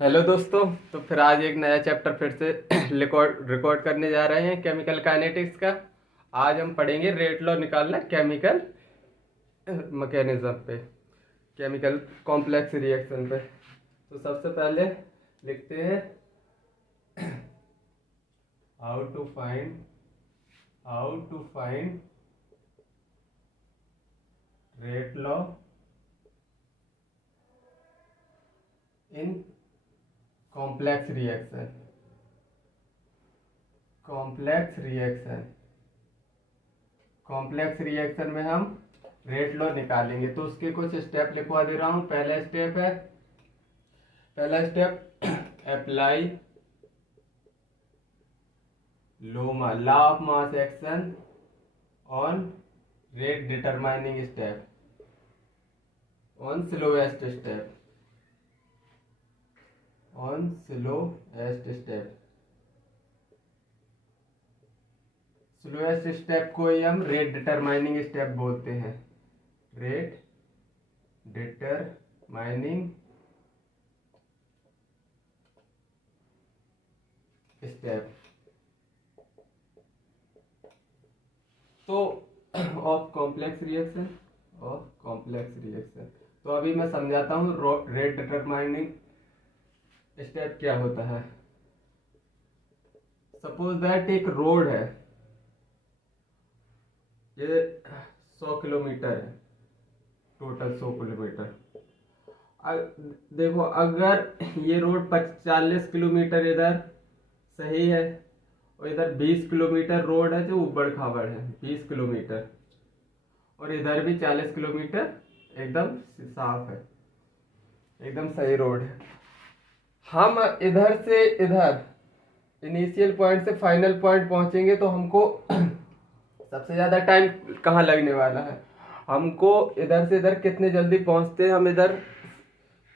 Hello दोस्तों। तो फिर आज एक नया चैप्टर फिर से रिकॉर्ड करने जा रहे हैं केमिकल काइनेटिक्स का। आज हम पढ़ेंगे रेट लॉ निकालना केमिकल मैकेनिज्म पे, केमिकल कॉम्प्लेक्स रिएक्शन पे। तो सबसे पहले लिखते हैं how to find rate law in complex reaction. Complex reaction में हम रेट लॉ निकालेंगे। तो उसके कुछ स्टेप लिखवा दे रहा हूं। पहला step apply law of mass action on rate determining step, on slowest step को ही हम रेट डिटरमाइनिंग स्टेप बोलते हैं। रेट डिटरमाइनिंग स्टेप तो ऑफ कॉम्प्लेक्स रिएक्शन। तो अभी मैं समझाता हूँ रेट डिटरमाइनिंग स्टेप क्या होता है। सपोज दैट एक रोड है, ये 100 किलोमीटर है, टोटल 100 किलोमीटर। देखो, अगर ये रोड 40 किलोमीटर इधर सही है और इधर 20 किलोमीटर रोड है जो उबड़ खाबड़ है, 20 किलोमीटर, और इधर भी 40 किलोमीटर एकदम साफ है, एकदम सही रोड है। हम इधर से इधर इनिशियल पॉइंट से फाइनल पॉइंट पहुंचेंगे तो हमको सबसे ज्यादा टाइम कहाँ लगने वाला है, हमको इधर से इधर कितने जल्दी पहुंचते हैं हम इधर।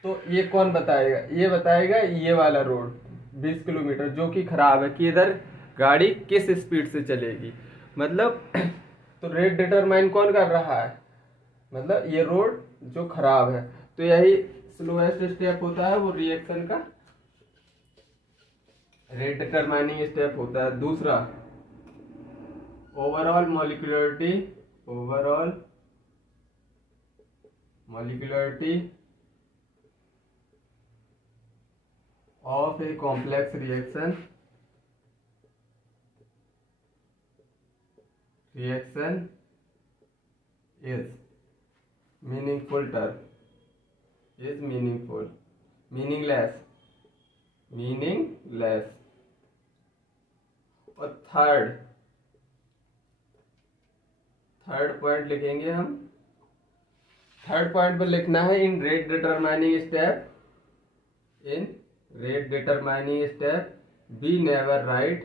तो ये कौन बताएगा? ये बताएगा ये वाला रोड 20 किलोमीटर जो कि खराब है, कि इधर गाड़ी किस स्पीड से चलेगी। मतलब तो रेट डिटरमाइन कौन कर रहा है? मतलब ये रोड जो खराब है। तो यही स्लोएस्ट स्टेप होता है, वो रिएक्शन का रेट डिटरमाइनिंग स्टेप होता है। दूसरा overall molecularity of a complex reaction is meaningful meaningless. और थर्ड पॉइंट लिखेंगे हम। थर्ड पॉइंट पर लिखना है in rate determining step we never write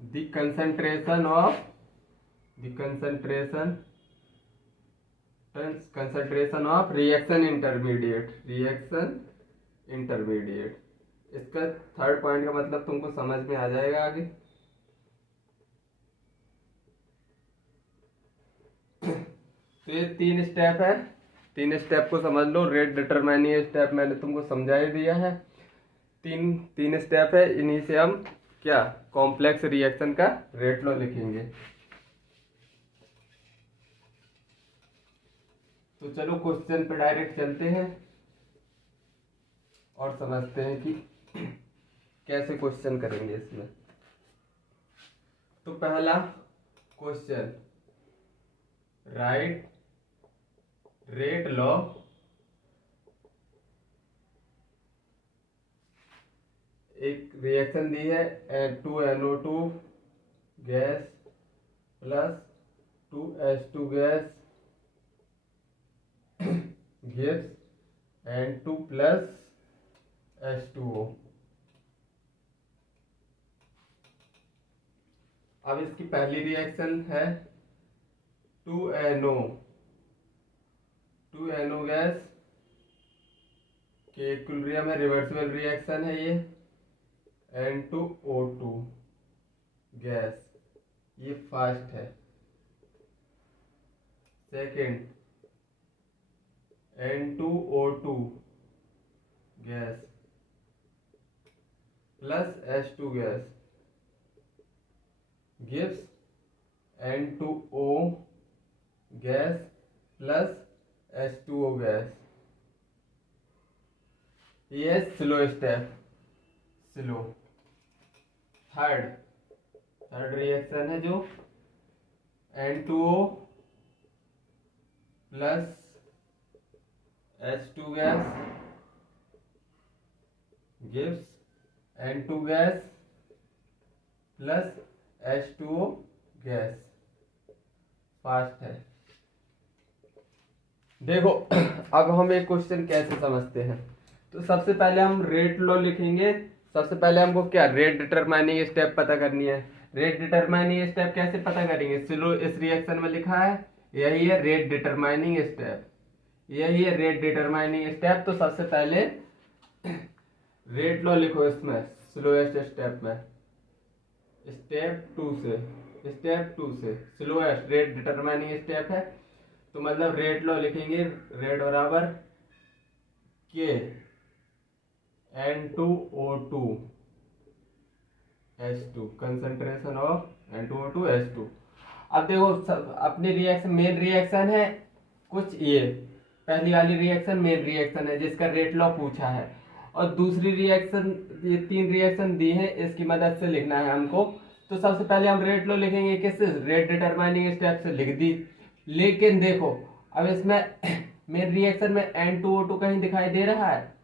the concentration of reaction intermediate. इसका थर्ड पॉइंट का मतलब तुमको समझ में आ जाएगा आगे। तो ये 3 स्टेप है, 3 स्टेप को समझ लो। रेट डिटरमाइनिंग स्टेप मैंने तुमको समझा ही दिया है। तीन स्टेप है, इन्हीं से हम क्या कॉम्प्लेक्स रिएक्शन का रेट लॉ लिखेंगे। तो चलो क्वेश्चन पे डायरेक्ट चलते हैं और समझते हैं कि कैसे क्वेश्चन करेंगे इसमें। तो पहला क्वेश्चन, राइट रेट लॉ एक रिएक्शन दी है, 2NO2 gas plus 2H2 gas gives N2 plus H2O। अब इसकी पहली रिएक्शन है 2NO गैस के इक्विलिब्रियम है, रिवर्सिबल रिएक्शन है ये। N2O2 गैस, ये फर्स्ट है। Second N2O2 gas plus H2 gas gives N2O gas plus H2O gas. ये slow step, slow. Third reaction है जो N2O plus H2 gas gives N2 gas plus H2O gas. Fast है। देखो अब हम एक क्वेश्चन कैसे समझते हैं। तो सबसे पहले हम रेट लॉ लिखेंगे। सबसे पहले हमको क्या रेट डिटरमाइनिंग स्टेप पता करनी है। रेट डिटरमाइनिंग स्टेप कैसे पता करेंगे। स्लो इस रिएक्शन में लिखा है, यही है रेट डिटरमाइनिंग स्टेप, यही है रेट डिटरमाइनिंग स्टेप। तो सबसे पहले रेट लॉ लिखो इसमें स्लोएस्ट स्टेप में, स्टेप टू से स्लोएस्ट रेट डिटरमाइनिंग स्टेप है। तो मतलब रेट लॉ लिखेंगे, रेट बराबर के N2O2 H2 concentration of N2O2 H2। अब देखो अपनी रिएक्शन मेन रिएक्शन है कुछ, ये पहली वाली रिएक्शन मेन रिएक्शन है जिसका रेट लॉ पूछा है, और दूसरी रिएक्शन, ये 3 रिएक्शन दी है, इसकी मदद से लिखना है हमको। तो सबसे पहले हम रेट लॉ लिखेंगे किससे, रेट डिटरमाइनिंग स्टेप से लिख दी। लेकिन देखो अब इसमें मेन रिएक्शन में N2O2 कहीं दिखाई दे रहा है,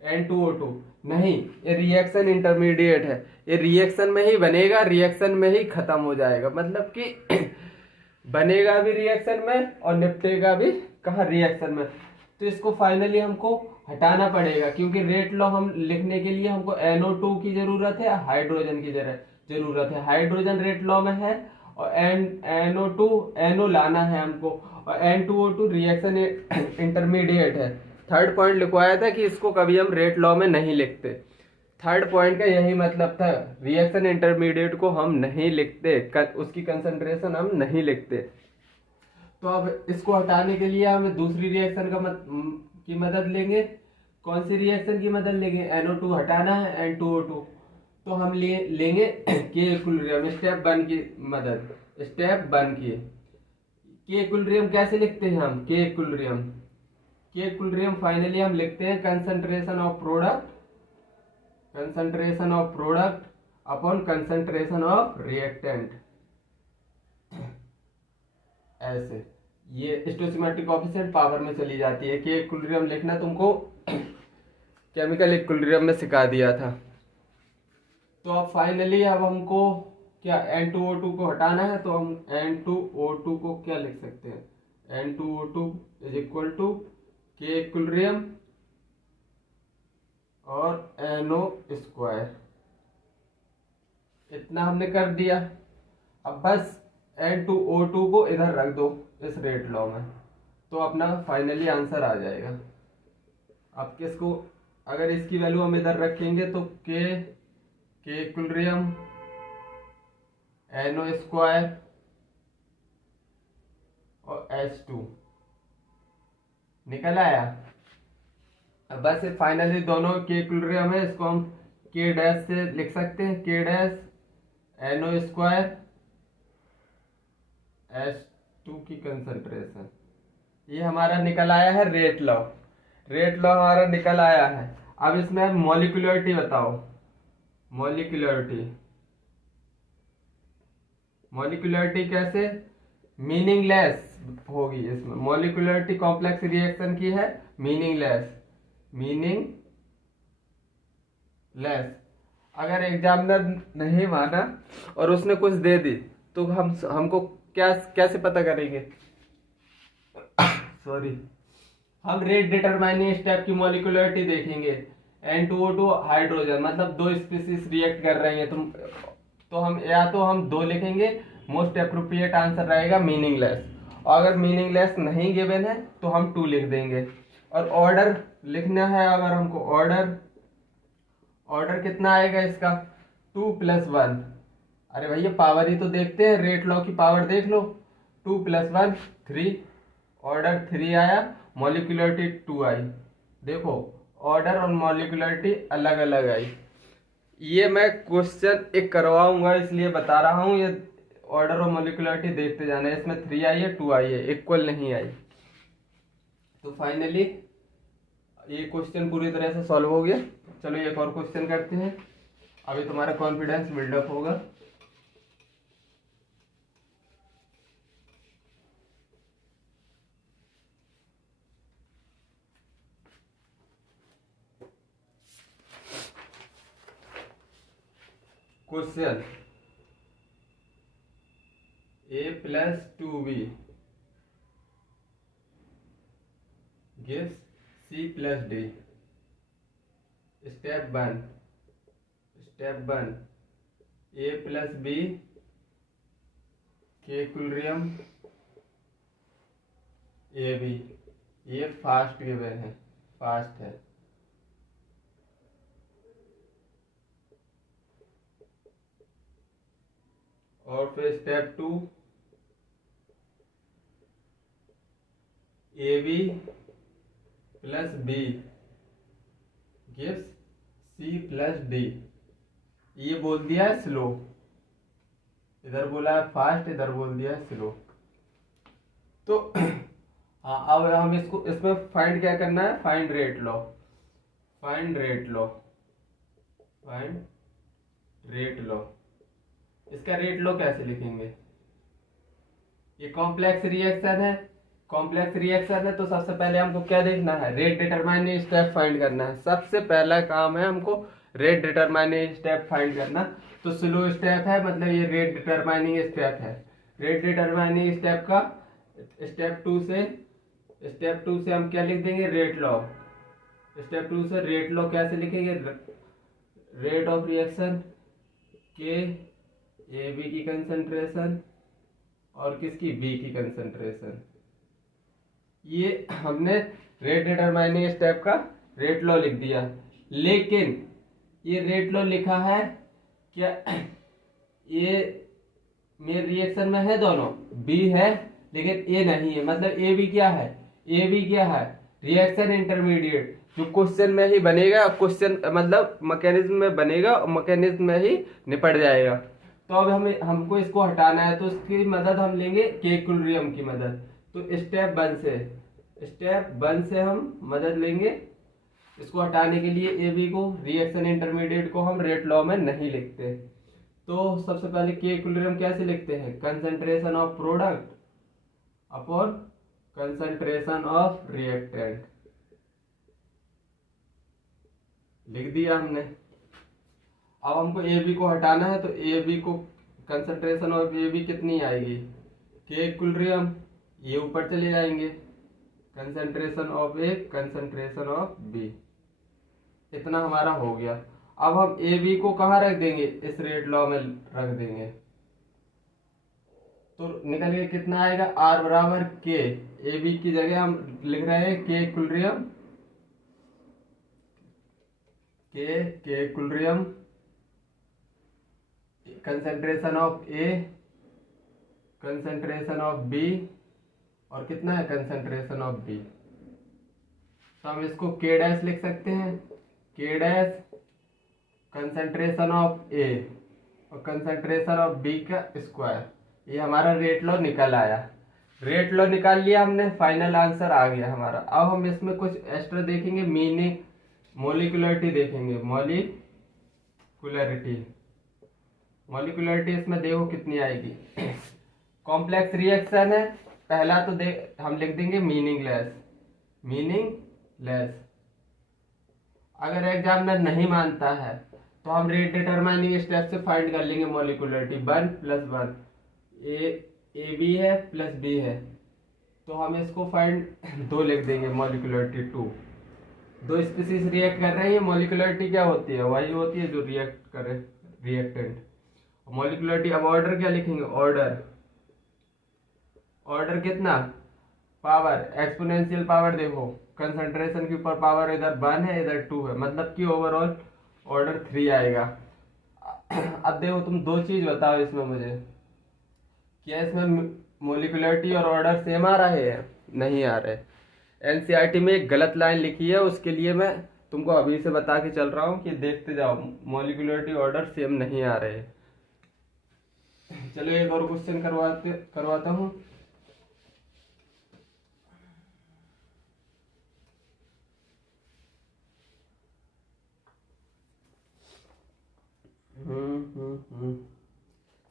N2O2 नहीं, ये रिएक्शन इंटरमीडिएट है, ये रिएक्शन में ही बनेगा, रिएक्शन में ही खत्म हो जाएगा। मतलब कि बनेगा भी रिएक्शन में और निपटेगा भी कहाँ, रिएक्शन में। तो इसको फाइनली हमको हटाना पड़ेगा, क्योंकि रेट लॉ हम लिखने के लिए हमको NO2 की जरूरत है, हाइड्रोजन की जरूरत है। हाइड्रोजन रेट लॉ में है और NO2 NO लाना है हमको, और N2O2 रिएक्शन इंटरमीडिएट है। थर्ड पॉइंट लिखवाया था कि इसको कभी हम रेट लॉ में नहीं लिखते। थर्ड पॉइंट का यही मतलब था, रिएक्शन इंटरमीडिएट को हम नहीं लिखते, उसकी कंसंट्रेशन हम नहीं लिखते। तो अब इसको हटाने के लिए हम दूसरी रिएक्शन की मदद लेंगे। कौन सी रिएक्शन की मदद लेंगे, NO2 हटाना है N2O2, तो हम लेंगे के इक्विलिब्रियम स्टेप 1 की मदद, स्टेप 1 की। के इक्विलिब्रियम कैसे लिखते हैं हम, के इक्विलिब्रियम फाइनली हम लिखते हैं concentration of product upon concentration of reactant. ऐसे ये स्टोइचियोमेट्रिक कोएफिशिएंट पावर में चली जाती है। के इक्विलिब्रियम लिखना तुमको केमिकल इक्विलिब्रियम में सिखा दिया था। तो अब फाइनली अब हमको क्या N2O2 को हटाना है, तो हम N2O2 को क्या लिख सकते हैं, N2O2 इज इक्वल टू के इक्विलिब्रियम और NO स्क्वायर। इतना हमने कर दिया। अब बस N2O2 को इधर रख दो इस रेट लॉ में, तो अपना फाइनली आंसर आ जाएगा। अब किसको, अगर इसकी वैल्यू हम इधर रखेंगे तो के इक्विलिब्रियम NO स्क्वायर और H2 निकल आया। अब बस फाइनली दोनों के इक्विलिब्रियम है, इसको हम के डैश से लिख सकते हैं, के डैश NO स्क्वायर H2 की कंसंट्रेशन। ये हमारा निकल आया है रेट लॉ हमारा निकल आया है। अब इसमें मॉलिक्यूलरिटी बताओ, मॉलिक्यूलरिटी कैसे मीनिंगलेस होगी। इसमें मॉलिक्यूलरिटी कॉम्प्लेक्स रिएक्शन की है, मीनिंगलेस। अगर एग्जामिनर नहीं माना और उसने कुछ दे दी तो हमको कैसे पता करेंगे सॉरी, हम रेट डिटरमाइनिंग स्टेप की मॉलिक्यूलरिटी देखेंगे। N2O2 हाइड्रोजन, मतलब 2 स्पीसीज रिएक्ट कर रही हैं, तो हम या तो हम 2 लिखेंगे, मोस्ट अप्रोप्रिएट आंसर रहेगा मीनिंगलेस। और अगर मीनिंगलेस नहीं गिवन है तो हम 2 लिख देंगे। और ऑर्डर लिखना है, अगर हमको ऑर्डर कितना आएगा इसका, 2 + 1। अरे भैया पावर ही तो देखते हैं, रेट लॉ की पावर देख लो, 2 + 1 3, ऑर्डर 3 आया। मॉलिक्यूलरिटी 2 आई। देखो ऑर्डर और मॉलिक्यूलरिटी अलग अलग आई। ये मैं क्वेश्चन एक करवाऊंगा इसलिए बता रहा हूँ, ये ऑर्डर और मॉलिक्यूलरिटी देखते जाना है। इसमें 3 आई है 2 आई है, इक्वल नहीं आई। तो फाइनली ये क्वेश्चन पूरी तरह से सॉल्व हो गया। चलो एक और क्वेश्चन करते हैं, अभी तुम्हारा कॉन्फिडेंस बिल्डअप होगा। Question A+2B gives C+D। Step 1 A+B के इक्विलिब्रियम AB, ये फास्ट गिवन है, फास्ट है। और फिर step 2 AB + B gives C+D। ये बोल दिया है स्लो, इधर बोला है फास्ट, इधर बोल दिया है स्लो। तो हाँ, अब हम इसको इसमें फाइंड क्या करना है, find rate law. Find rate law, find rate law. इसका रेट लॉ कैसे लिखेंगे? ये कॉम्प्लेक्स रिएक्शन है, कॉम्प्लेक्स रिएक्शन है तो सबसे पहले हमको क्या देखना है, रेट डिटरमाइनिंग स्टेप फाइंड करना है। सबसे पहला काम है हमको रेट डिटरमाइनिंग स्टेप फाइंड करना। तो स्लो स्टेप है, मतलब ये रेट डिटरमाइनिंग स्टेप है। रेट डिटरमाइनिंग स्टेप का स्टेप 2 से हम क्या लिख देंगे, रेट लॉ। स्टेप 2 से रेट लॉ कैसे लिखेंगे, रेट ऑफ रिएक्शन के ए बी की कंसंट्रेशन और किसकी, बी की कंसंट्रेशन। ये हमने रेट डिटरमाइनिंग स्टेप का रेट लॉ लिख दिया। लेकिन ये रेट लॉ लिखा है क्या, ये मेरे रिएक्शन में है दोनों, बी है लेकिन ए नहीं है। मतलब ए बी क्या है, ए बी क्या है, रिएक्शन इंटरमीडिएट, जो क्वेश्चन में ही बनेगा, क्वेश्चन मतलब मैकेनिज्म में बनेगा और मैकेनिज्म में ही निपट जाएगा। तो अब हमें हमको इसको हटाना है, तो इसकी मदद हम लेंगे के इक्विलिब्रियम की मदद। तो स्टेप 1 से हम मदद लेंगे इसको हटाने के लिए। ए बी को, रिएक्शन इंटरमीडिएट को हम रेट लॉ में नहीं लिखते। तो सबसे पहले के इक्विलिब्रियम कैसे लिखते हैं, concentration of product upon concentration of reactant, लिख दिया हमने। अब हमको ए बी को हटाना है, तो ए बी को कंसंट्रेशन ऑफ ए बी कितनी आएगी, के इक्विलिब्रियम, ये ऊपर चले जाएंगे, concentration of A concentration of B, इतना हमारा हो गया। अब हम ए बी को कहाँ रख देंगे, इस रेट लॉ में रख देंगे। तो निकल के कितना आएगा, आर बराबर के, ए बी की जगह हम लिख रहे हैं K equilibrium, K equilibrium concentration of A concentration of B और कितना है कंसंट्रेशन ऑफ बी। तो हम इसको के डैश लिख सकते हैं, के डैश कंसंट्रेशन ऑफ ए और कंसंट्रेशन ऑफ बी का स्क्वायर। ये हमारा रेट लॉ निकल आया। रेट लॉ निकाल लिया हमने, फाइनल आंसर आ गया हमारा। अब हम इसमें कुछ एक्स्ट्रा देखेंगे, मीनिंग मोलिकुलरिटी देखेंगे, मोलिकुलरिटी इसमें देखो कितनी आएगी। कॉम्प्लेक्स रिएक्शन है, पहला तो हम लिख देंगे मीनिंगलेस। अगर एग्जामिनर नहीं मानता है तो हम रेट डिटरमाइनिंग स्टेप से फाइंड कर लेंगे मोलिकुलरिटी। 1 + 1 ए बी है प्लस बी है, तो हम इसको फाइंड 2 लिख देंगे, मोलिकुलरिटी 2। 2 स्पीसीज रिएक्ट कर रही है, मोलिकुलरिटी क्या होती है, वही होती है जो रिएक्ट करे, रिएक्टेंट। मोलिकुलरिटी, अब ऑर्डर क्या लिखेंगे, ऑर्डर कितना, पावर, एक्सपोनेंशियल पावर। देखो कंसंट्रेशन के ऊपर पावर इधर 1 है इधर 2 है, मतलब कि ओवरऑल ऑर्डर 3 आएगा। अब देखो तुम 2 चीज बताओ इसमें मुझे, क्या इसमें मोलिकुलरिटी और ऑर्डर सेम आ रहे हैं, नहीं आ रहे। एनसीईआरटी में एक गलत लाइन लिखी है, उसके लिए मैं तुमको अभी से बता के चल रहा हूँ कि देखते जाओ, मॉलिक्यूलरिटी ऑर्डर सेम नहीं आ रहे। चलो एक और क्वेश्चन करवाता हूँ।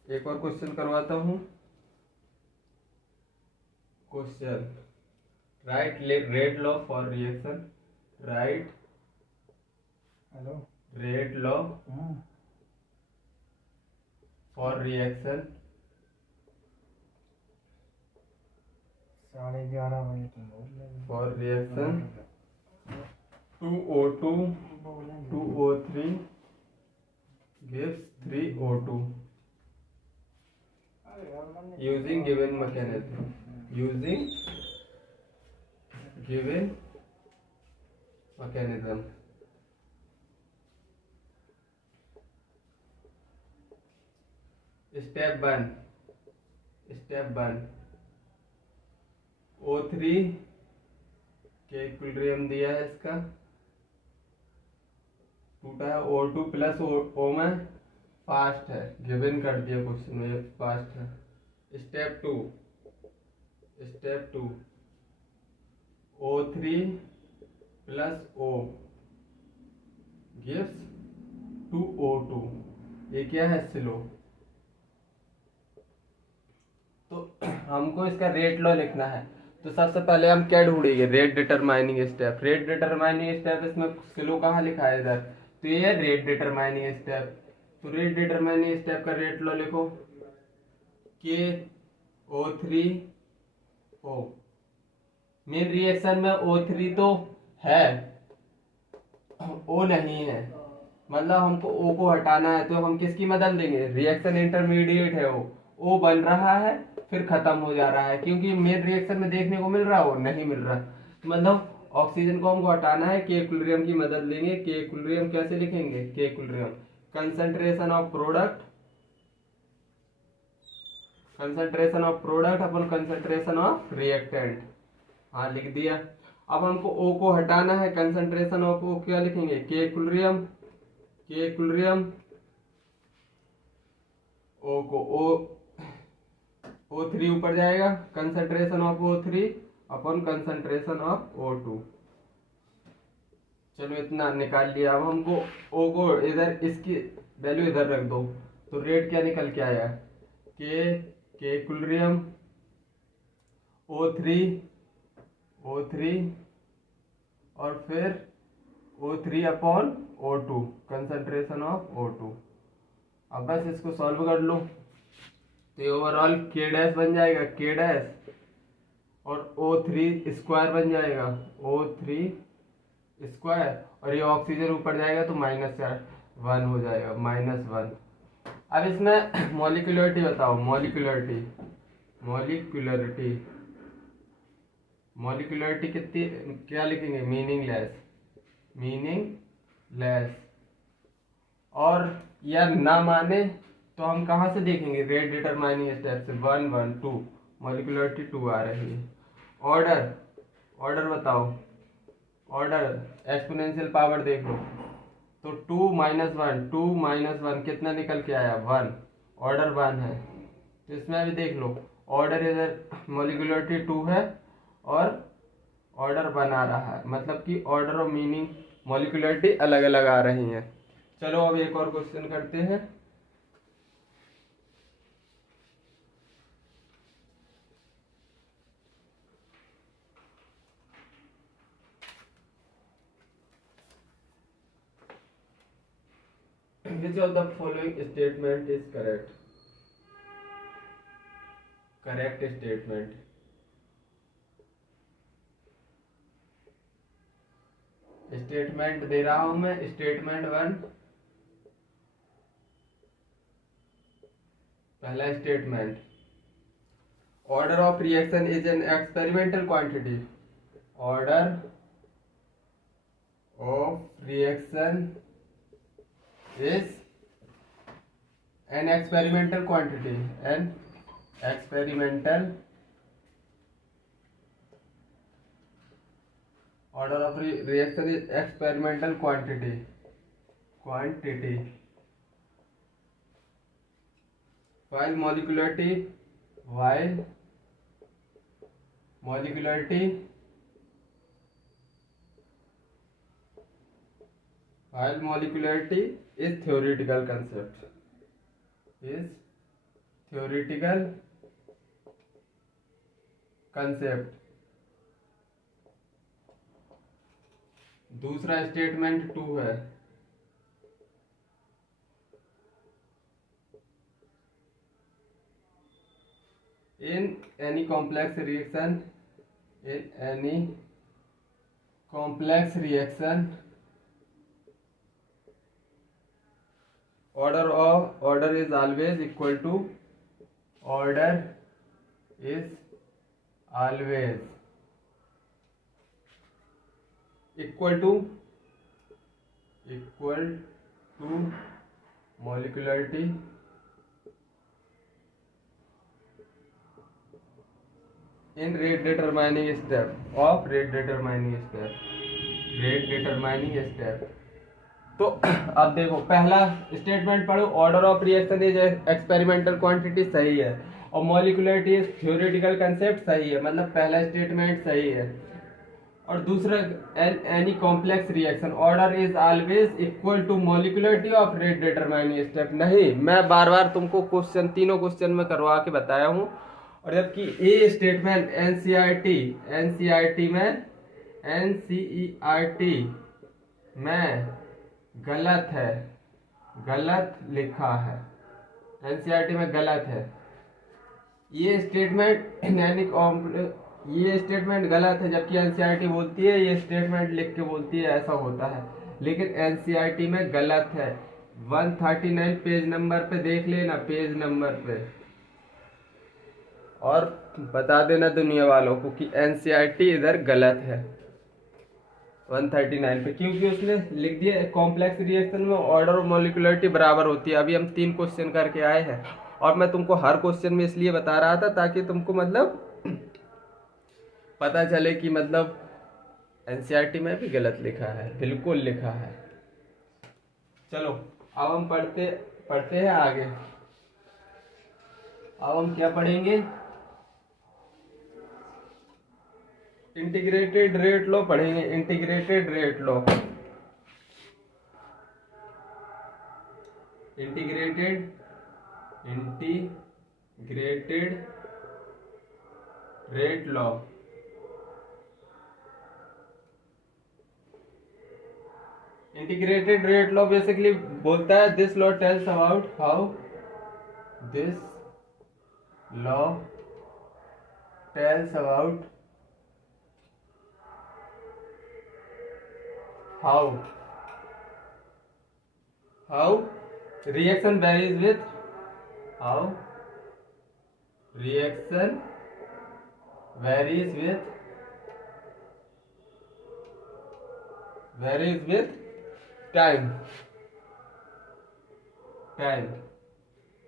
एक और क्वेश्चन करवाता हूँ। Question, right rate law for reaction, right rate law for reaction 11:30 बजे तुम बोल रहे for reaction 2O2 2O3 gives 3O2 using given mechanism, using given mechanism. Step 1 O3 के इक्विलिब्रियम दिया है, इसका टूटा है, O2 प्लस O में फास्ट है, गिवन कर दिया क्वेश्चन में, फास्ट है। Step two O3 plus O gives 2O2, ये क्या है, स्लो। तो हमको इसका रेट लॉ लिखना है, तो सबसे पहले हम क्या ढूंढेंगे, rate determining step. Rate determining step, इसमें स्लो कहाँ लिखा है इधर, तो ये है रेट डिटरमाइनिंग स्टेप। तो रेट डिटरमाइनिंग स्टेप का रेट लॉ लिखो, KO3O। मेन रिएक्शन में O3 तो है, O नहीं है, मतलब हमको O को हटाना है, तो हम किसकी मदद लेंगे, रिएक्शन इंटरमीडिएट है O बन रहा है फिर खत्म हो जा रहा है, क्योंकि मेन रिएक्शन में देखने को मिल रहा हो नहीं मिल रहा, मतलब ऑक्सीजन को हमको हटाना है, के इक्विलिब्रियम की मदद लेंगे। के इक्विलिब्रियम कैसे लिखेंगे, के equilibrium concentration of product upon concentration of reactant, हाँ लिख दिया। अब हमको O को हटाना है, कंसंट्रेशन ऑफ O क्या लिखेंगे, के इक्विलिब्रियम O को O3 ऊपर जाएगा, concentration of O3 upon concentration of O2। चलो इतना निकाल लिया। अब हमको O को इधर, इसकी वैल्यू इधर रख दो, तो रेट क्या निकल के आया, के इक्विलिब्रियम O3 और फिर O3 upon O2 concentration of O2। अब बस इसको सॉल्व कर लो, तो ओवरऑल K डैश बन जाएगा, K डैश और O3 स्क्वायर बन जाएगा, O3 स्क्वायर, और ये ऑक्सीजन ऊपर जाएगा तो -1 हो जाएगा, -1। अब इसमें मॉलिक्यूलरिटी बताओ, मॉलिक्यूलरिटी कितनी, क्या लिखेंगे, मीनिंगलेस। और या ना माने तो हम कहाँ से देखेंगे, रेट डिटरमाइनिंग स्टेप से, 1 1 2, मॉलिक्यूलरिटी 2 आ रही है। ऑर्डर बताओ, ऑर्डर एक्सपोनेंशियल पावर देख लो, तो 2 - 1 कितना निकल के आया, 1, ऑर्डर 1 है। तो इसमें भी देख लो, ऑर्डर इधर मॉलिक्यूलरिटी 2 है और ऑर्डर 1 आ रहा है, मतलब कि ऑर्डर और मीनिंग मॉलिक्यूलरिटी अलग अलग आ रही हैं। चलो अब एक और क्वेश्चन करते हैं। Which of the following statement is correct? Correct statement. Statement दे रहा हूं मैं, स्टेटमेंट 1, पहला statement, order of reaction is an experimental quantity. Order of reaction is an experimental quantity, an experimental order of reaction is experimental quantity while molecularity is theoretical concept। दूसरा statement 2 है, in any complex reaction order is always equal to molecularity in rate determining step। तो अब देखो पहला statement पढ़ो, order of reaction is experimental quantity सही है, और मॉलिक्यूलरिटी इज थ्योरेटिकल कंसेप्ट सही है, मतलब पहला स्टेटमेंट सही है। और दूसरा any complex reaction order is always equal to molecularity of rate determining step. नहीं, मैं बार बार तुमको तीनों क्वेश्चन में करवा के बताया हूँ। और जबकि ए स्टेटमेंट एनसीईआरटी में गलत लिखा है, एनसीईआरटी में गलत है ये स्टेटमेंट गलत है, जबकि एनसीईआरटी बोलती है ये स्टेटमेंट लिख के बोलती है ऐसा होता है, लेकिन एनसीईआरटी में गलत है। 139 पेज नंबर पे देख लेना, पेज नंबर पे, और बता देना दुनिया वालों को कि एनसीईआरटी इधर गलत है 139 पे, क्योंकि उसने लिख दिया कॉम्प्लेक्स रिएक्शन में ऑर्डर और मॉलिक्यूलरिटी बराबर होती है। अभी हम 3 क्वेश्चन करके आए हैं, और मैं तुमको हर क्वेश्चन में इसलिए बता रहा था ताकि तुमको मतलब पता चले कि मतलब एनसीईआरटी में भी गलत लिखा है, बिल्कुल लिखा है। चलो अब हम पढ़ते हैं आगे। अब हम क्या पढ़ेंगे, इंटीग्रेटेड रेट लॉ पढ़ेंगे। Integrated rate law integrated rate law basically बोलता है this law tells about how reaction varies with time।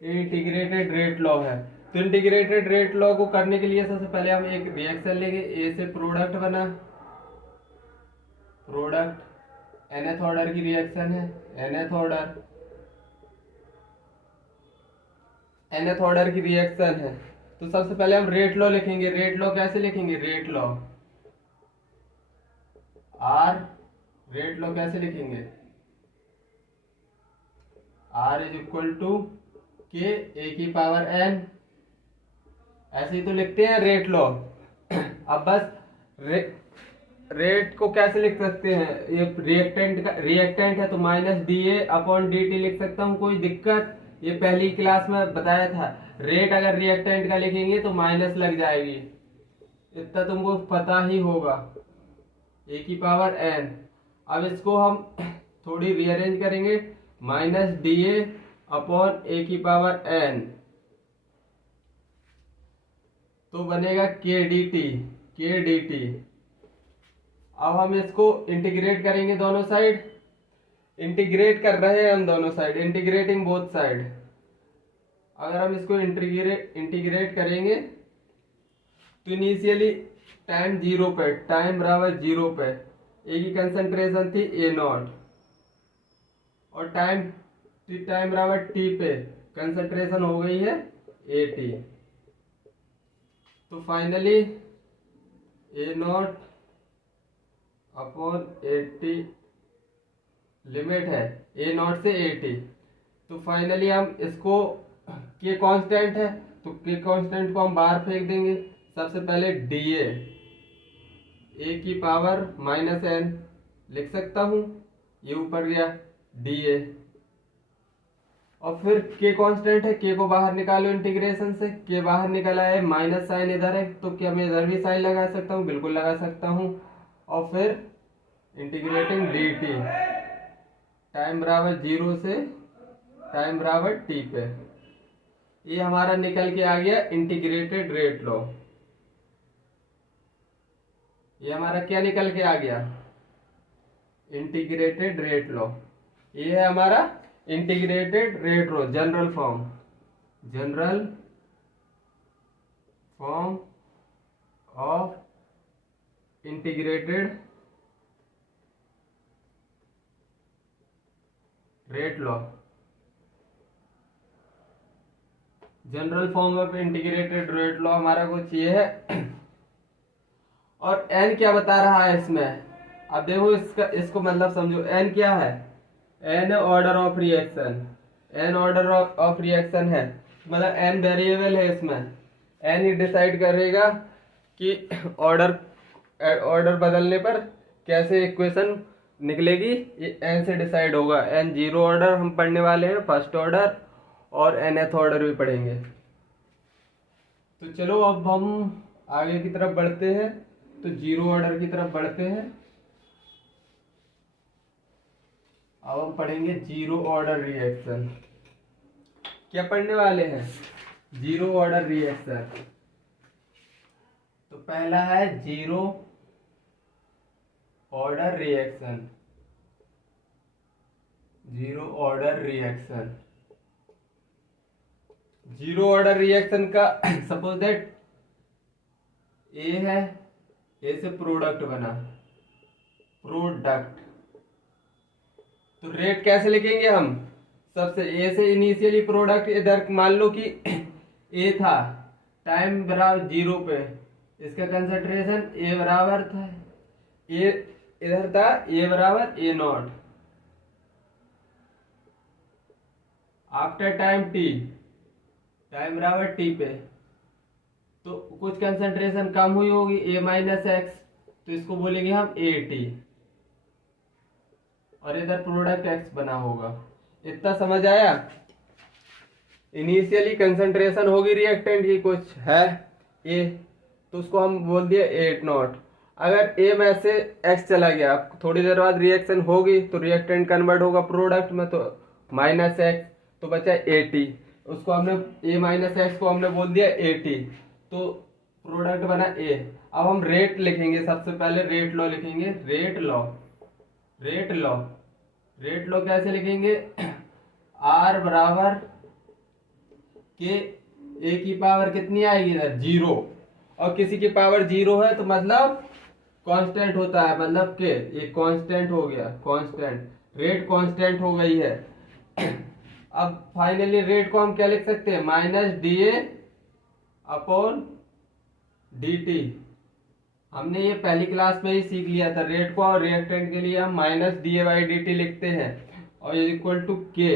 Integrated rate law है। तो इंटीग्रेटेड रेट लॉ को करने के लिए सबसे पहले हम एक रिएक्शन लेंगे, ए से प्रोडक्ट बना, nth ऑर्डर की रिएक्शन है, nth ऑर्डर की रिएक्शन है। तो सबसे पहले हम रेट लॉ लिखेंगे। रेट लॉ कैसे लिखेंगे, रेट लॉ कैसे लिखेंगे, R इज इक्वल टू के ए की पावर n, ऐसे ही तो लिखते हैं रेट लॉ। अब बस रेट को कैसे लिख सकते हैं, ये रिएक्टेंट है तो -dA/dt लिख सकता हूँ, कोई दिक्कत, ये पहली क्लास में बताया था। रेट अगर रिएक्टेंट का लिखेंगे तो माइनस लग जाएगी, इतना तुमको पता ही होगा, ए की पावर n। अब इसको हम थोड़ी रीअरेंज करेंगे, -dA/A की पावर n, तो बनेगा kdt। अब हम इसको इंटीग्रेट करेंगे, दोनों साइड इंटीग्रेट कर रहे हैं हम, दोनों साइड इंटीग्रेटिंग बोथ साइड। अगर हम इसको इंटीग्रेट करेंगे तो इनिशियली टाइम बराबर 0 पे ए की कंसंट्रेशन थी ए नॉट, और टाइम बराबर टी पे कंसंट्रेशन हो गई है ए टी। तो finally A not upon A T limit है ए नॉट से ए टी। तो फाइनली हम इसको के कांस्टेंट है तो के कांस्टेंट को हम बाहर फेंक देंगे। सबसे पहले डी ए की पावर माइनस एन लिख सकता हूं, ये ऊपर गया डी ए, और फिर के कांस्टेंट है, के को बाहर निकालो इंटीग्रेशन से, के बाहर निकला है, माइनस साइन इधर है तो क्या मैं इधर भी साइन लगा सकता हूँ? बिल्कुल लगा सकता हूँ। और फिर इंटीग्रेटिंग डी टी टाइम बराबर 0 से टाइम बराबर टी पे। ये हमारा निकल के आ गया इंटीग्रेटेड रेट लॉ। ये हमारा क्या निकल के आ गया? Integrated rate law. ये है हमारा integrated rate law, general form of integrated rate law. General form of integrated rate law हमारा कुछ ये है। और एन क्या बता रहा है इसमें? अब देखो इसको मतलब समझो। एन क्या है? N order of reaction. N order of reaction है, मतलब एन वेरिएबल है इसमें। एन ही डिसाइड करेगा कि ऑर्डर बदलने पर कैसे इक्वेशन निकलेगी, ये एन से डिसाइड होगा। एन जीरो ऑर्डर हम पढ़ने वाले हैं, फर्स्ट ऑर्डर, और nth ऑर्डर भी पढ़ेंगे। तो चलो अब हम आगे की तरफ बढ़ते हैं, तो जीरो ऑर्डर की तरफ बढ़ते हैं। अब हम पढ़ेंगे जीरो ऑर्डर रिएक्शन। क्या पढ़ने वाले हैं? Zero order reaction. तो पहला है zero order reaction. Zero order reaction, zero order reaction का सपोज दैट ए है, ए से प्रोडक्ट बना, प्रोडक्ट। तो रेट कैसे लिखेंगे हम? सबसे ए से इनिशियली प्रोडक्ट, इधर मान लो कि ए था, टाइम बराबर 0 पे, इसका कंसंट्रेशन ए बराबर था, ए इधर था, ए बराबर A naught. After time T, time बराबर टी पे, तो कुछ कंसंट्रेशन कम हुई होगी ए माइनस एक्स, तो इसको बोलेंगे हम ए टी, और इधर प्रोडक्ट एक्स बना होगा। इतना समझ आया? इनिशियली कंसंट्रेशन होगी रिएक्टेंट की कुछ है ए, तो उसको हम बोल दिया ए नॉट। अगर ए में से एक्स चला गया, थोड़ी देर बाद रिएक्शन होगी तो रिएक्टेंट कन्वर्ट होगा प्रोडक्ट में, तो माइनस एक्स, तो बचा ए टी। उसको हमने ए माइनस एक्स को हमने बोल दिया ए टी, तो प्रोडक्ट बना ए। अब हम रेट लिखेंगे, सबसे पहले रेट लॉ लिखेंगे। Rate law, rate law, rate law कैसे लिखेंगे? आर बराबर के, ए की पावर कितनी आएगी इधर? 0, और किसी की पावर 0 है तो मतलब कांस्टेंट होता है, मतलब के ये कांस्टेंट हो गया, कांस्टेंट, रेट कांस्टेंट हो गई है। अब फाइनली रेट को हम क्या लिख सकते हैं? Minus D A upon D T. हमने ये पहली क्लास में ही सीख लिया था। रेट को और रिएक्टेंट के लिए हम minus D A by D T लिखते हैं, और ये इक्वल टू के।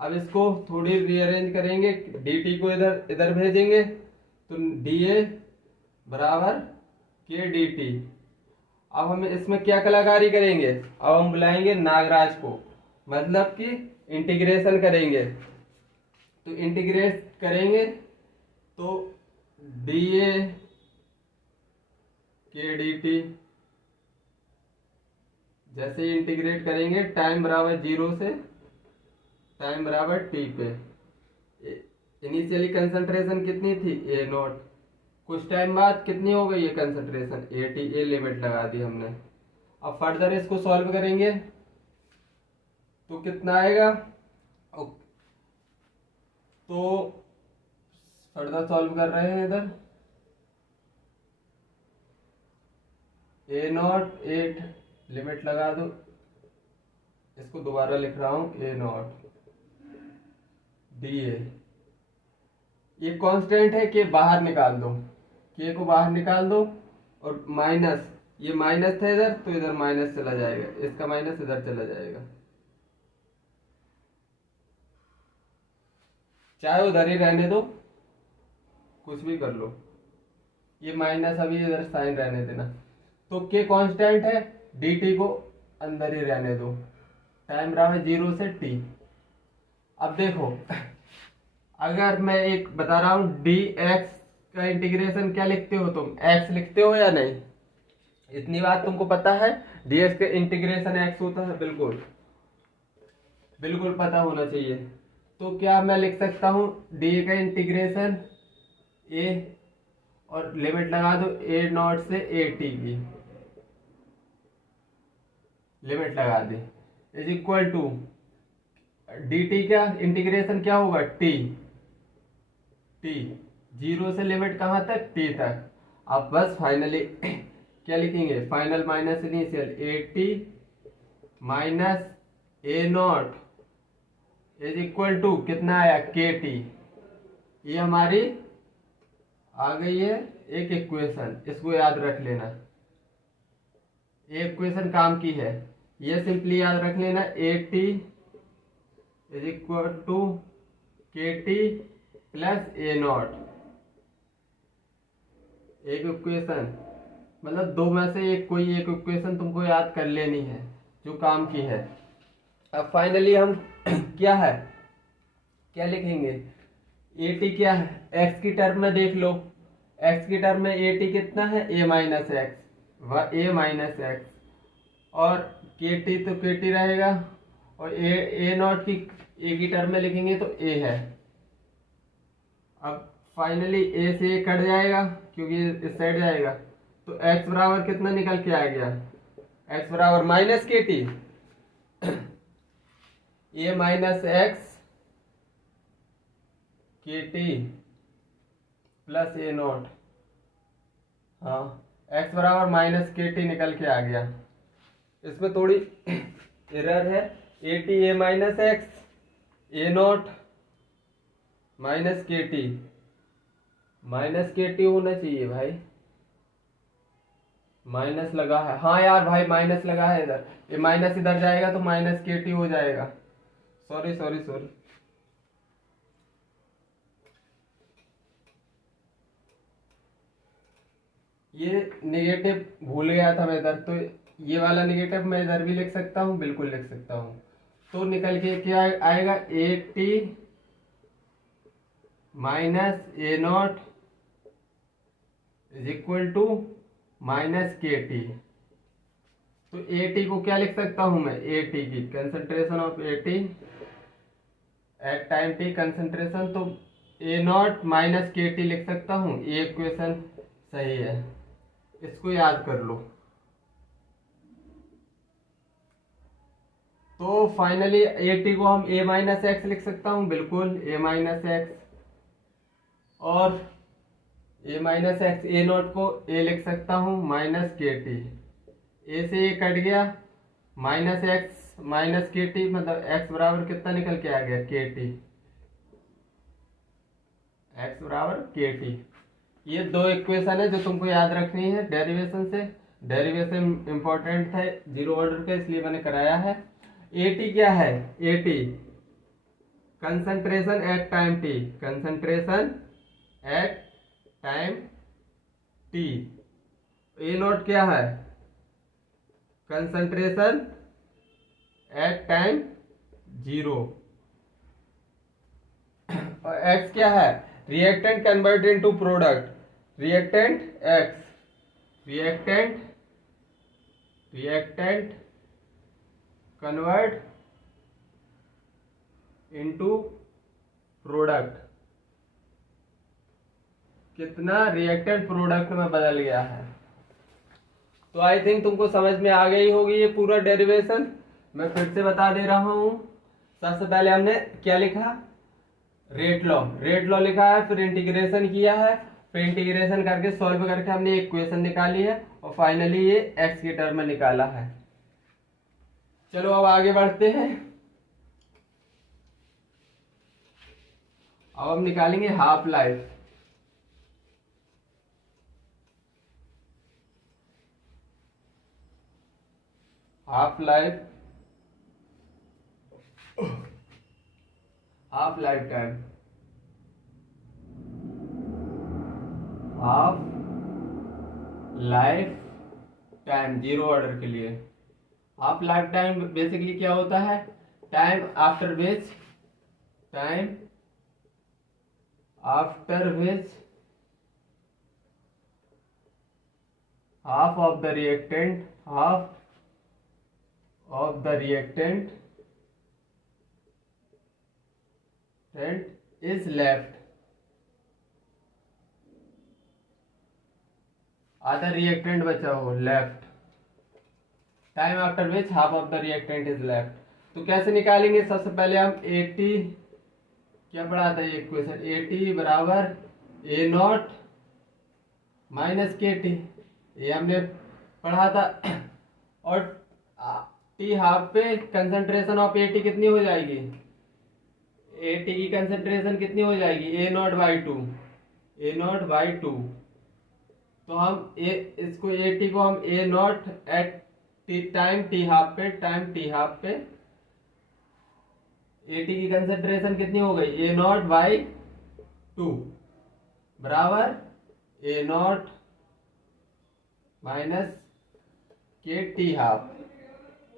अब इसको थोड़ी रीअरेंज करेंगे, डी टी को इधर इधर भेजेंगे, तो डी ए बराबर के डी टी। अब हम इसमें क्या कलाकारी करेंगे? अब हम बुलाएंगे नागराज को, मतलब कि इंटीग्रेशन करेंगे। तो इंटीग्रेट करेंगे तो डी ए के डी टी, जैसे ही इंटीग्रेट करेंगे टाइम बराबर 0 से टाइम बराबर टी पे। इनिशियली कंसंट्रेशन कितनी थी? ए नॉट। कुछ टाइम बाद कितनी हो गई है concentration? A T, a limit लगा दी हमने। अब फर्दर इसको सॉल्व करेंगे तो कितना आएगा? तो फर्दर सॉल्व कर रहे हैं इधर, ए नॉट 8 लिमिट लगा दो, इसको दोबारा लिख रहा हूं ए नॉट डी ए। ये कांस्टेंट है कि बाहर निकाल दो, के को बाहर निकाल दो और माइनस, ये माइनस था इधर तो इधर माइनस चला जाएगा, इसका माइनस इधर चला जाएगा, चाहे उधर ही रहने दो, कुछ भी कर लो, ये माइनस अभी इधर साइन रहने देना। तो के कांस्टेंट है, डी टी को अंदर ही रहने दो, टाइम रहा है 0 से t। अब देखो अगर मैं एक बता रहा हूं डी एक्स का इंटीग्रेशन क्या लिखते हो तुम, x लिखते हो या नहीं, इतनी बात तुमको पता है, डी एक्स का इंटीग्रेशन x होता है, बिल्कुल बिल्कुल पता होना चाहिए। तो क्या मैं लिख सकता हूं डी का इंटीग्रेशन a और लिमिट लगा दो ए नॉट से ए टी की, लिमिट लगा दे, is equal to D T का इंटीग्रेशन क्या होगा टी, टी 0 से लिमिट कहाँ तक टी तक। अब बस फाइनली क्या लिखेंगे, final minus initial A T minus A naught is equal to कितना आया के टी। ये हमारी आ गई है एक इक्वेशन, इसको याद रख लेना, ये इक्वेशन काम की है, ये सिंपली याद रख लेना A T is equal to K T plus A naught. एक इक्वेशन मतलब दो में से एक कोई एक इक्वेशन तुमको याद कर लेनी है जो काम की है। अब फाइनली हम क्या है, क्या लिखेंगे, ए टी क्या है, एक्स की टर्म में देख लो, एक्स की टर्म में ए टी कितना है ए माइनस एक्स, व ए माइनस एक्स, और के टी तो के टी रहेगा, और ए नॉट की ए की टर्म में लिखेंगे तो ए है। अब फाइनली ए से ए कट जाएगा क्योंकि इस साइड जाएगा, तो एक्स बराबर कितना निकल के आ गया, एक्स बराबर माइनस के टी, ए माइनस एक्स के टी प्लस ए नॉट। हाँ, एक्स बराबर माइनस के टी निकल के आ गया। इसमें थोड़ी एरर है, A T A minus x A naught minus K T, minus K T होना चाहिए भाई, माइनस लगा है, हाँ यार भाई माइनस लगा है इधर, ये माइनस इधर जाएगा तो माइनस के टी हो जाएगा, सॉरी सॉरी सॉरी। ये नेगेटिव भूल गया था मैं इधर, तो ये वाला नेगेटिव मैं इधर भी लिख सकता हूँ, बिल्कुल लिख सकता हूँ। तो निकल के क्या आएगा, A T minus A naught is equal to minus K T. तो ए टी को क्या लिख सकता हूं मैं, ए टी की concentration of A T at time T concentration, तो A naught minus K T लिख सकता हूं, ये इक्वेशन सही है, इसको याद कर लो। तो फाइनली ए टी को हम ए माइनस एक्स लिख सकता हूं, बिल्कुल ए माइनस एक्स, और ए माइनस एक्स ए नॉट को ए लिख सकता हूं माइनस के टी, ए से ए कट गया, minus x minus K T, मतलब एक्स बराबर कितना निकल के आ गया के टी, एक्स बराबर के टी। ये दो इक्वेशन है जो तुमको याद रखनी है डेरिवेशन से, डेरिवेशन इंपॉर्टेंट है जीरो ऑर्डर का इसलिए मैंने कराया है। ए टी क्या है, A T concentration at time T, concentration at time T. A naught क्या है, कंसंट्रेशन एट टाइम 0, और एक्स क्या है, reactant convert into product, reactant x, reactant convert into product, कितना रिएक्टेंट प्रोडक्ट में बदल गया है। तो आई थिंक तुमको समझ में आ गई होगी ये पूरा डेरिवेशन, मैं फिर से बता दे रहा हूं। सबसे पहले हमने क्या लिखा, रेट लॉ, रेट लॉ लिखा है, फिर इंटीग्रेशन किया है, फिर इंटीग्रेशन करके सॉल्व करके हमने इक्वेशन निकाली है और फाइनली ये x की टर्म में निकाला है। चलो अब आगे बढ़ते हैं। अब हम निकालेंगे half life. Half life time. Half life time zero order के लिए। हाफ लाइफ टाइम बेसिकली क्या होता है? Time after which half of the reactant is left, आधा रिएक्टेंट बचा हो, left. Time after which half of the reactant is left. तो कैसे निकालेंगे? सबसे पहले हम 80 क्या पढ़ा था ये इक्वेशन, 80 बराबर A naught minus K T, ये हमने पढ़ा था। और टी हाफ पे कंसंट्रेशन ऑफ एटी कितनी हो जाएगी? एटी की कंसंट्रेशन कितनी हो जाएगी? A naught by two. तो हम इसको एटी को हम A naught at time T half पे एटी की कंसंट्रेशन कितनी हो गई? ए नॉट बाई टू बराबर A naught minus K T half.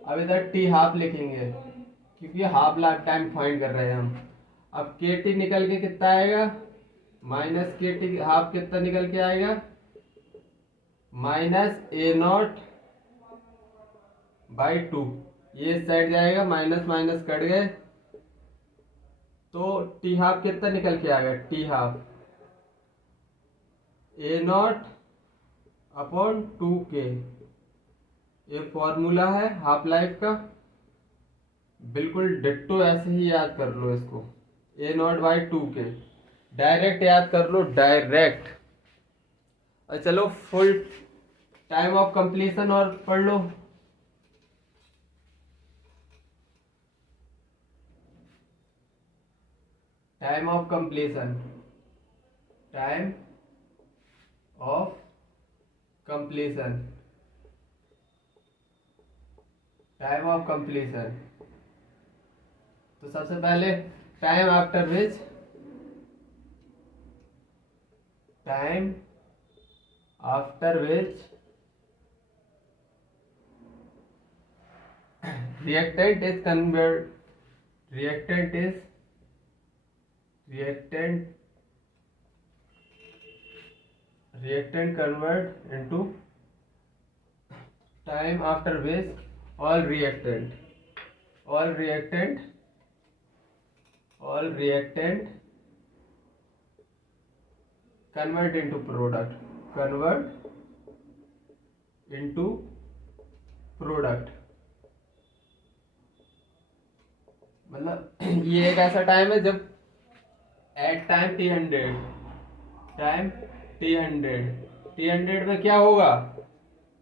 अब इधर टी हाफ लिखेंगे क्योंकि हाफ लाइफ टाइम फाइंड कर रहे हैं हम। अब के टी निकल के कितना आएगा? माइनस के टी हाफ कितना निकल के आएगा? Minus A naught by to. ये साइड जाएगा, माइनस माइनस कट गए, तो टी हाफ कितना निकल के आएगा? T half A not upon two के। ये फॉर्मूला है हाफ लाइफ का, बिल्कुल डिट्टो ऐसे ही याद कर लो इसको, ए नॉट बाई टू के। डायरेक्ट याद कर लो, डायरेक्ट। और चलो फुल टाइम ऑफ कंप्लीशन और पढ़ लो। टाइम ऑफ कंप्लीशन तो सबसे पहले time after which reactant convert into time after which all reactant convert into product। मतलब ये एक ऐसा टाइम है जब एट टाइम टी हंड्रेड में क्या होगा?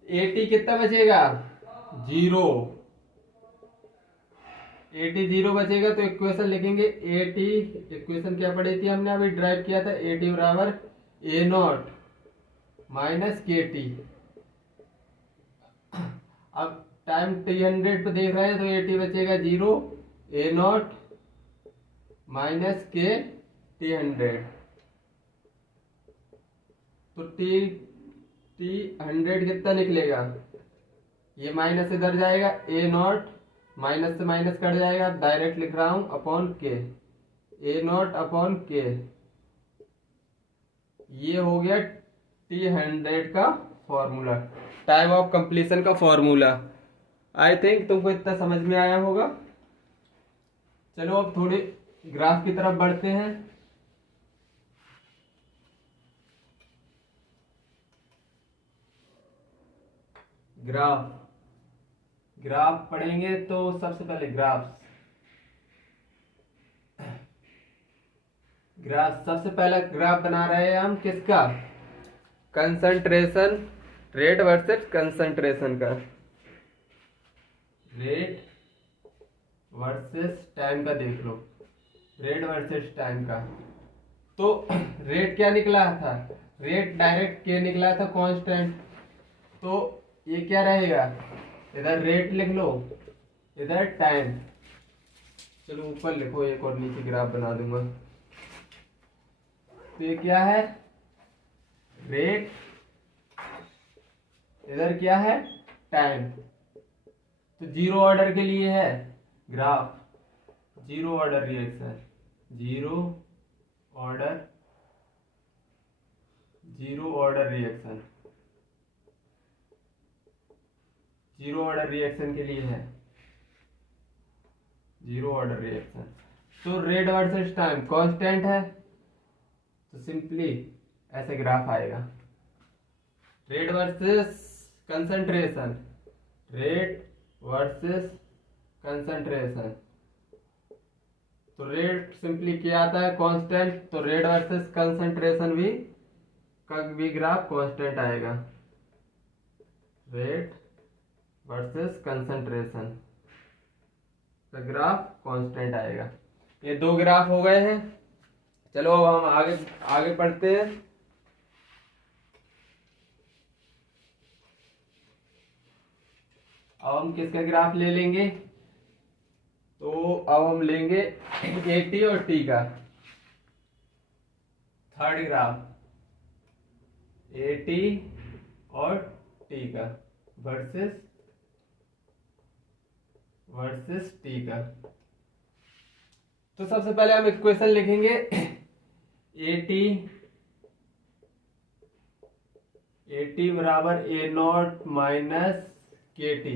एटी कितना बचेगा? जीरो। एटी जीरो बचेगा तो इक्वेशन लिखेंगे एटी। इक्वेशन क्या पढ़ी थी हमने, अभी ड्राइव किया था, एटी बराबर A naught minus K T. अब टाइम टी हंड्रेड पे देख रहे हैं तो एटी बचेगा जीरो, ए naught minus K T hundred. तो टी हंड्रेड कितना निकलेगा? ये माइनस इधर जाएगा, ए नॉट माइनस से माइनस कट जाएगा, डायरेक्ट लिख रहा हूं अपॉन के, ए नॉट अपॉन के। ये हो गया टी हंड्रेड का फॉर्मूला, टाइम ऑफ कंप्लीशन का फॉर्मूला। आई थिंक तुमको इतना समझ में आया होगा। चलो अब थोड़े ग्राफ की तरफ बढ़ते हैं। ग्राफ पढ़ेंगे तो सबसे पहले ग्राफ सबसे पहला ग्राफ बना रहे हैं हम किसका, कंसंट्रेशन रेट वर्सेस कंसंट्रेशन का, रेट वर्सेस टाइम का देख लो, रेट वर्सेस टाइम का। तो रेट क्या निकला था, रेट डायरेक्ट के निकला था कांस्टेंट, तो ये क्या रहेगा, इधर रेट लिख लो, इधर टाइम। चलो ऊपर लिखो एक और नीचे ग्राफ बना दूंगा। तो ये क्या है, रेट, इधर क्या है, टाइम। तो जीरो ऑर्डर के लिए है graph, zero order reaction, zero order, zero order reaction, zero order reaction के लिए है, जीरो ऑर्डर रिएक्शन। तो रेट वर्सेस टाइम कांस्टेंट है, तो सिंपली ऐसे ग्राफ आएगा, rate versus concentration, rate versus concentration. तो रेट सिंपली क्या आता है, कांस्टेंट, तो रेट वर्सेस कंसंट्रेशन भी का भी ग्राफ कांस्टेंट आएगा, रेट वर्सेस कंसंट्रेशन का ग्राफ कांस्टेंट आएगा। ये दो ग्राफ हो गए हैं। चलो अब हम आगे आगे पढ़ते हैं। अब हम किसका ग्राफ ले लेंगे, तो अब हम लेंगे ए टी और टी का, थर्ड ग्राफ ए टी और टी का वर्सेस वर्सेस टी का। तो सबसे पहले हम इक्वेशन लिखेंगे, ए टी बराबर A naught minus K T.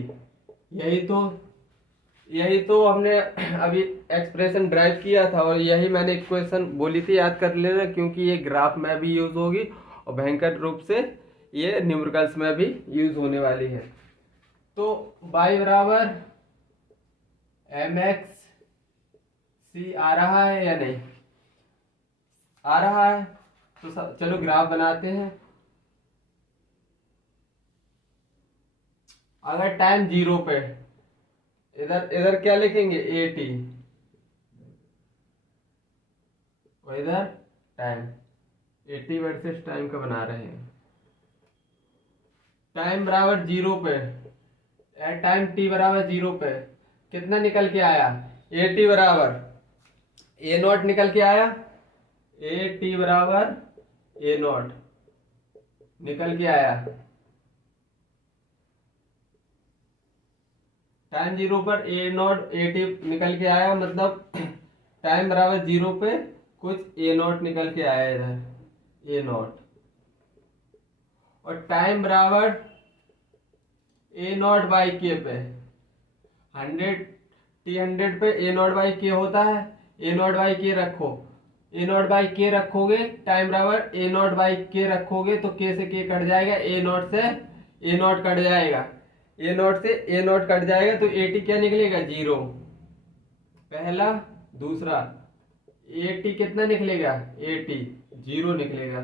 यही तो हमने अभी एक्सप्रेशन ड्राइव किया था और यही मैंने इक्वेशन बोली थी, याद कर लेना, क्योंकि ये ग्राफ में भी यूज होगी और भयंकर रूप से ये न्यूमेरिकल्स में भी यूज होने वाली है। तो y बराबर एम एक्स सी आ रहा है या नहीं, आ रहा है। तो चलो ग्राफ बनाते हैं। अगर टाइम जीरो पे, इधर इधर क्या लिखेंगे, ए टी, और इधर time, A T versus time का बना रहे हैं। टाइम बराबर जीरो पे, टाइम टी बराबर जीरो पे कितना निकल के आया, ए टी बराबर ए नॉट निकल के आया, ए टी बराबर ए नॉट निकल के आया। टाइम जीरो पर ए नॉट ए टी निकल के आया, मतलब टाइम बराबर जीरो पे कुछ ए नॉट निकल के आया इधर, ए नॉट, और टाइम बराबर ए नॉट बाई के पे, 100 पे ए नॉट बाई के होता है, ए नॉट बाई के रखो, ए नॉट बाई के रखोगे, टाइम बराबर ए नॉट बाई के रखोगे तो के से के कट जाएगा, ए नॉट से ए नॉट कट जाएगा, ए नॉट से ए नॉट कट जाएगा, तो ए टी क्या निकलेगा, जीरो, पहला। दूसरा ए टी कितना निकलेगा, ए टी जीरो निकलेगा।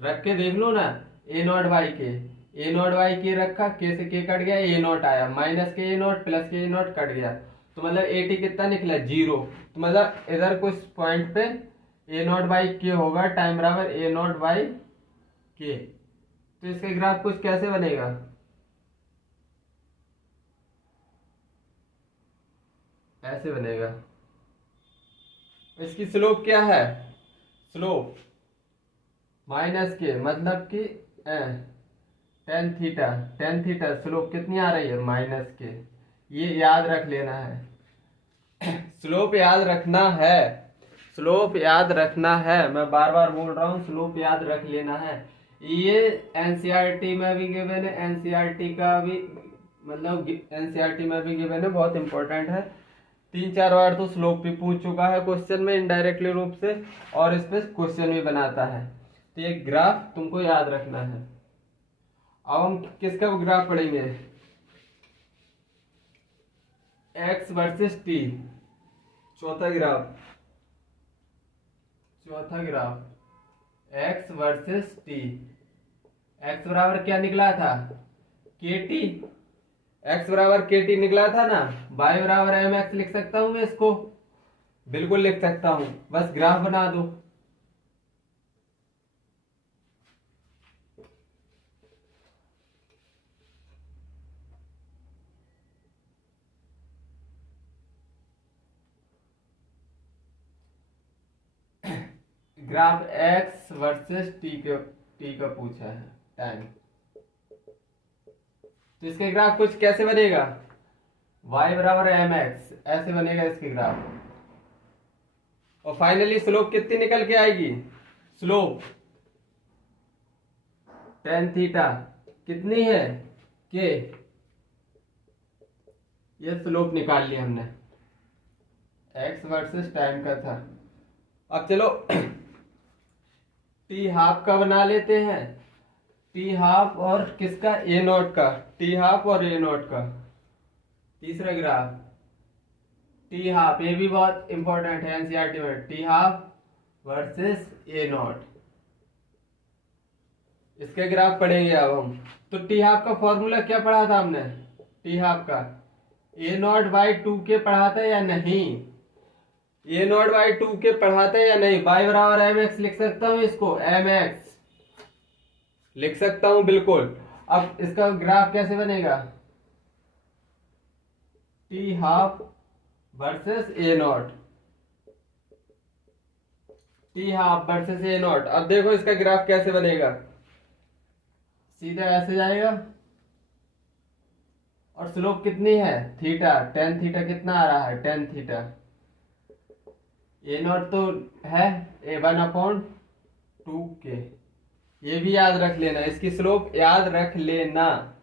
रख के देख लो ना, ए नॉट बाई के, ए नॉट बाई के रखा, के से के कट गया, ए नॉट आया, माइनस के ए नॉट प्लस के ए नॉट कट गया, तो मतलब ए टी कितना निकला, जीरो। तो मतलब इधर कुछ पॉइंट पे ए नॉट बाई के होगा, टाइम बराबर ए नॉट बाई के। तो इसका ग्राफ कुछ कैसे बनेगा, ऐसे बनेगा। इसकी स्लोप क्या है, स्लोप माइनस के, मतलब कि tan theta, tan theta slope कितनी आ रही है, माइनस के। ये याद रख लेना है, स्लोप याद रखना है, स्लोप याद रखना है, मैं बार बार बोल रहा हूँ, स्लोप याद रख लेना है। ये एनसीईआरटी में भी गिवन है, एनसीईआरटी का भी मतलब एनसीईआरटी में भी गिवन है, बहुत इंपॉर्टेंट है। 3-4 बार तो स्लोप भी पूछ चुका है क्वेश्चन में इनडायरेक्टली रूप से, और इस पे क्वेश्चन भी बनाता है। तो ये ग्राफ तुमको याद रखना है। अब हम किसका ग्राफ पढ़ेंगे, एक्स वर्सेस टी, चौथा ग्राफ, चौथा graph x versus T. X बराबर क्या निकला था, के टी। एक्स बराबर के टी निकला था ना, वाई बराबर एम एक्स लिख सकता हूं मैं इसको, बिल्कुल लिख सकता हूं, बस ग्राफ बना दो। ग्राफ एक्स वर्सेस टी का पूछा है टाइम, तो इसके ग्राफ कुछ कैसे बनेगा, y बराबर एम एक्स ऐसे बनेगा इसके ग्राफ। और फाइनली स्लोप कितनी निकल के आएगी, स्लोप tan थीटा कितनी है, के। ये स्लोप निकाल लिया हमने, x वर्सेस टाइम का था। अब चलो टी हाफ का बना लेते हैं, टी हाफ और किसका, ए नॉट का, टी हाफ और ए नॉट का। तीसरा ग्राफ टी हाफ, ये भी बहुत इंपॉर्टेंट है एनसीईआरटी में, T half versus A not, इसके ग्राफ पढ़ेंगे अब हम। तो टी हाफ का फॉर्मूला क्या पढ़ा था हमने, टी हाफ का ए नॉट बाई 2 के पढ़ा था या नहीं, ए नॉट बाई 2 के पढ़ा था या नहीं। वाई बराबर एम एक्स लिख सकता हूं, इसको एम एक्स लिख सकता हूं बिल्कुल। अब इसका ग्राफ कैसे बनेगा, T half versus A not, T half versus A not. अब देखो इसका ग्राफ कैसे बनेगा, सीधा ऐसे जाएगा और स्लोप कितनी है, थीटा, टेन थीटा कितना आ रहा है, टेन थीटा। ए नॉट तो है A1/2 के, ये भी याद रख लेना, इसकी स्लोप याद रख लेना,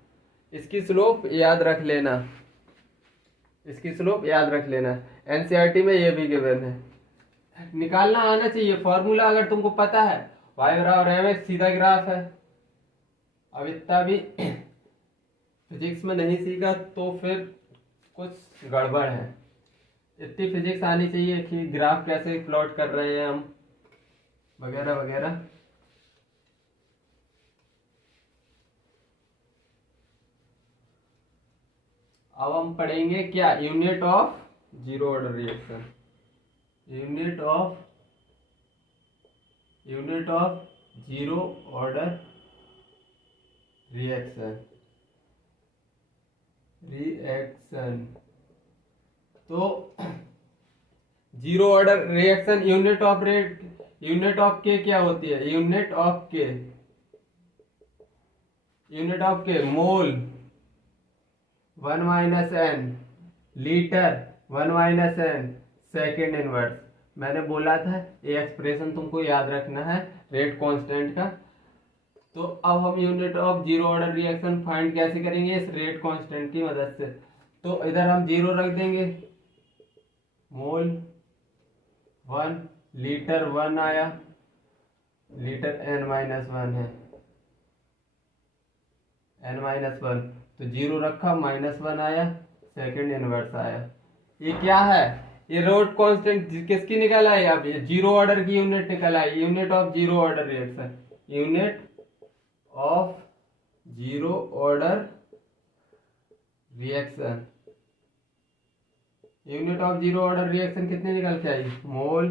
इसकी स्लोप याद रख लेना, इसकी स्लोप याद रख लेना। एनसीईआरटी में ये भी गिवन है, निकालना आना चाहिए फॉर्मूला अगर तुमको पता है। वाई बराबर एम एक्स सीधा ग्राफ है। अब इतना भी फिजिक्स में नहीं सीखा तो फिर कुछ गड़बड़ है, इतनी फिजिक्स आनी चाहिए कि ग्राफ कैसे प्लॉट कर रहे हैं हम, वगैरह वगैरह। अब हम पढ़ेंगे क्या, unit of zero order reaction, unit of zero order reaction. तो zero order reaction unit of K क्या होती है, unit of K mole 1 minus N, litre 1 minus N, second inverse. मैंने बोला था ये एक्सप्रेशन तुमको याद रखना है रेट कांस्टेंट का। तो अब हम unit of zero order reaction find कैसे करेंगे, इस रेट कांस्टेंट की मदद से। तो इधर हम जीरो रख देंगे, मोल 1, लीटर 1 आया, लीटर n-1 है, n-1, तो जीरो रखा, -1 आया, सेकंड इनवर्स आया। ये क्या है, ये रेट कांस्टेंट किसकी निकल आई, अब ये जीरो ऑर्डर की यूनिट निकल आई, unit of zero order reaction, unit of zero order reaction. Unit of zero order reaction कितने निकल के आई, मोल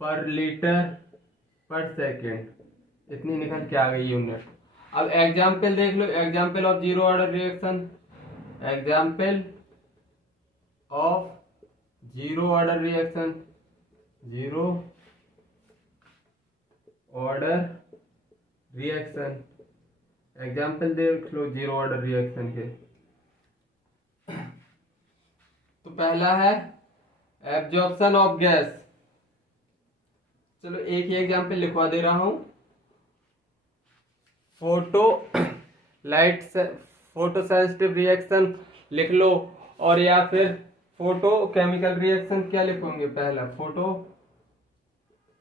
पर लीटर पर सेकेंड, इतनी निकल के आ गई यूनिट। अब एग्जाम्पल देख लो, example of zero order reaction, example of zero order reaction, zero order reaction, example देख लो जीरो ऑर्डर रिएक्शन के। तो पहला है एब्जॉर्प्शन ऑफ गैस, चलो एक ही एग्जाम्पल लिखवा दे रहा हूं, फोटो सेंसिटिव रिएक्शन लिख लो, और या फिर फोटो केमिकल रिएक्शन, क्या लिखोगे पहला, photo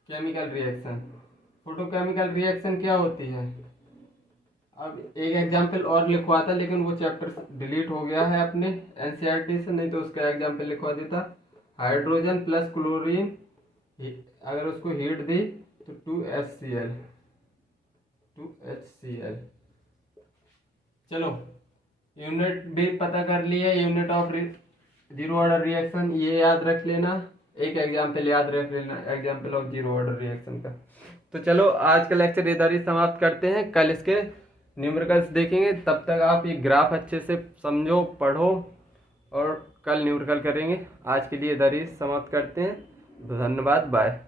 chemical reaction. Photo chemical reaction क्या होती है, अब एक एग्जाम्पल और लिखवाता, लेकिन वो चैप्टर डिलीट हो गया है अपने एनसीईआरटी से, नहीं तो उसका एग्जाम्पल लिखवा देता। हाइड्रोजन प्लस क्लोरीन अगर उसको हीट दी तो 2HCl। चलो यूनिट भी पता कर लिए, unit of zero order reaction ये याद रख लेना, एक एग्जाम्पल याद रख लेना example of zero order reaction का। तो चलो आज का लेक्चर इधर ही समाप्त करते हैं, कल इसके न्यूमेरिकल्स देखेंगे। तब तक आप ये ग्राफ अच्छे से समझो, पढ़ो, और कल न्यूमेरिकल करेंगे। आज के लिए इधर ही समाप्त करते हैं। धन्यवाद, बाय।